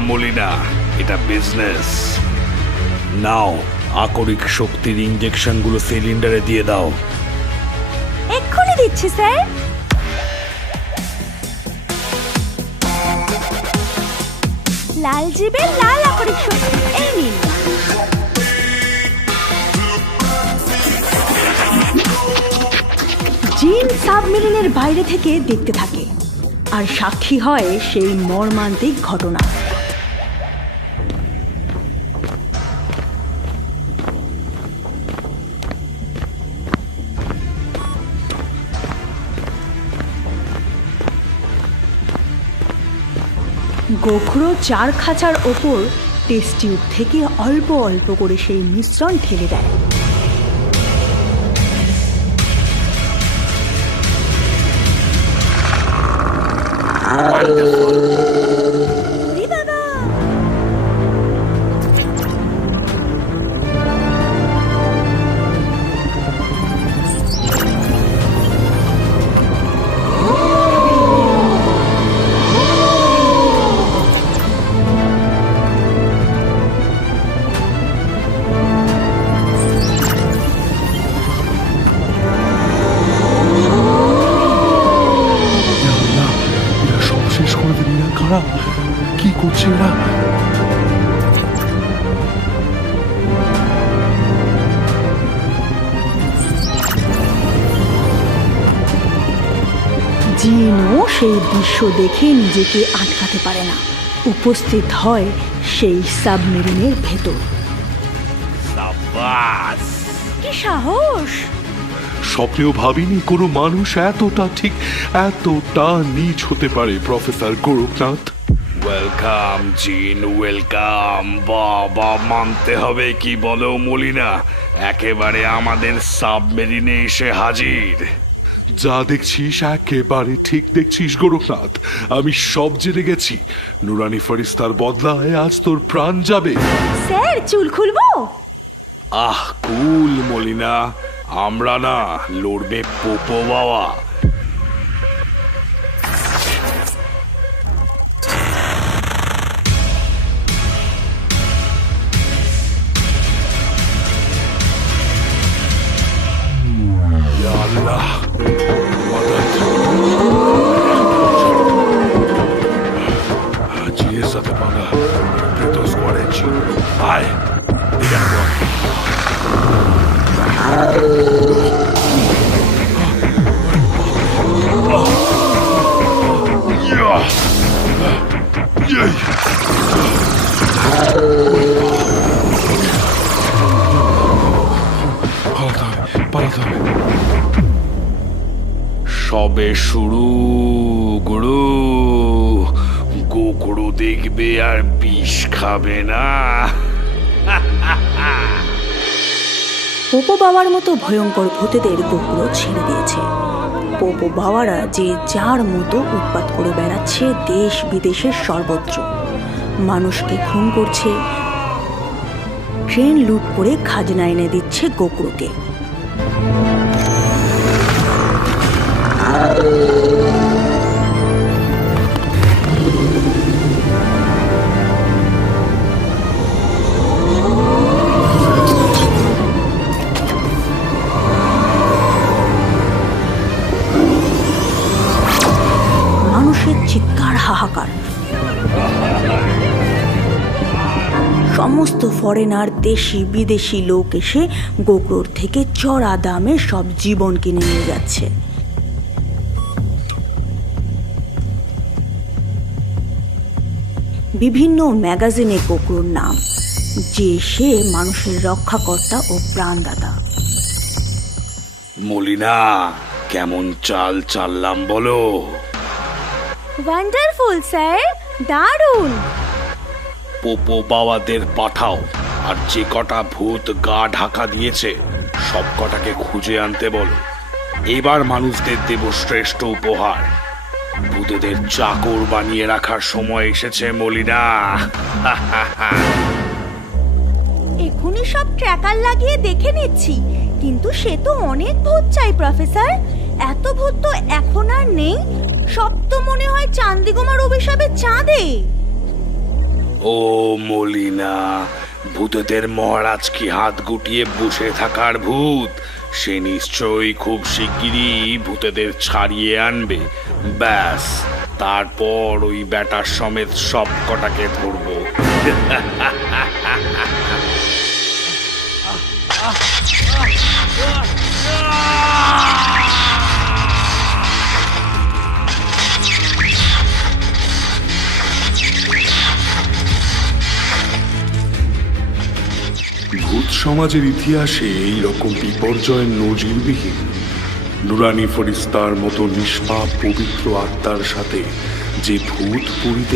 মলিনা, এটা বিজনেস। নাও, আকরিক শক্তির ইনজেকশনগুলো সিলিন্ডারে দিয়ে দাও। এক্ষুনি দিচ্ছি স্যার। লাল জিবের লাল আকরিক শক্তি, এই নিন। জিন সাবমেরিনের বাইরে থেকে দেখতে থাকে আর সাক্ষী হয় সেই মর্মান্তিক ঘটনা। গোখরো 4 খাঁচার ওপর টেস্ট টিউব থেকে অল্প অল্প করে সেই মিশ্রণ ঢেলে দেয়। কি করছে এরা? জিনও সেই দৃশ্য দেখে নিজেকে আটকাতে পারে না, উপস্থিত হয় সেই সাবমেরিনের ভেতর। সাবাস! কি সাহস! স্বপ্নেও ভাবিনি কোনো মানুষ এতটা নীচ হতে পারে, প্রফেসর গোরখনাথ। ওয়েলকাম জিন, ওয়েলকাম। বাবা, মানতে হবে কি বলো মলিনা, একেবারে আমাদের সাবমেরিনে এসে হাজির। যা দেখছিস একেবারে ঠিক দেখছিস গোরখনাথ, আমি সব জেনে গেছি। নুরানি ফেরেশতার বদলায় আজ তোর প্রাণ যাবে। স্যার, চুল খুলবো? আহ কুল মলিনা, আমরা না, লড়বে পোপো বাবা। আল্লাহ, জিনের সাথে পালা, প্রেতস করেছি। আয়, দিকে আসো। সবে শুরু গুরু, গোকুড়ো দেখবে আর বিষ খাবে না। পোপো বাবার মতো ভয়ঙ্কর ভূতেদের গোকুড়ো ছেড়ে দিয়েছে। পোপো বাবারা যে যার মতো উৎপাত করে বেড়াচ্ছে দেশ বিদেশের সর্বত্র, মানুষকে খুন করছে, ট্রেন লুট করে খাজনা এনে দিচ্ছে গোকুড়োকে। মানুষের চিৎকার, হাহাকার। সমস্ত ফরেনার, দেশি বিদেশি লোক এসে গোকুড়োর থেকে চড়া দামে সব জীবন কিনে নিয়ে যাচ্ছে। বিভিন্ন ম্যাগাজিনে গোকুড়োর নাম, যে সে মানুষের রক্ষাকর্তা ও প্রাণদাতা। মলিনা, কেমন চাল চাললাম বলো? ওয়ান্ডারফুল স্যার, দারুণ। পোপো বাবাদের পাঠাও, আর যে কটা ভূত গা ঢাকা দিয়েছে সব কটাকে খুঁজে আনতে বলো। এবার মানুষদের দেব শ্রেষ্ঠ উপহার, ভূতেদের চাকর বানিয়ে রাখার সময় এসেছে মলিনা। এখনই সব ট্র্যাকার লাগিয়ে দেখে নিচ্ছি, কিন্তু সে তো অনেক ভূত চাই প্রফেসর। এত ভূত তো এখন আর নেই, সব তো মনে হয় চান্দিগোমার অভিশাপে চাঁদে। ও মলিনা, ভূতেদের মহারাজ কি হাত গুটিয়ে বসে থাকার ভূত? সে নিশ্চয়ই খুব শিগগিরই ভূতেদের ছাড়িয়ে আনবে। ব্যাস, তারপর ওই ব্যাটার সমেত সব কটাকে ধরবো। ভূত সমাজের ইতিহাসে এইরকম বিপর্যয়ের নজিরবিহীন। নুরানি ফরিস্তার মতো নিষ্পাপ পবিত্র আত্মার সাথে যে ভূত পুরীতে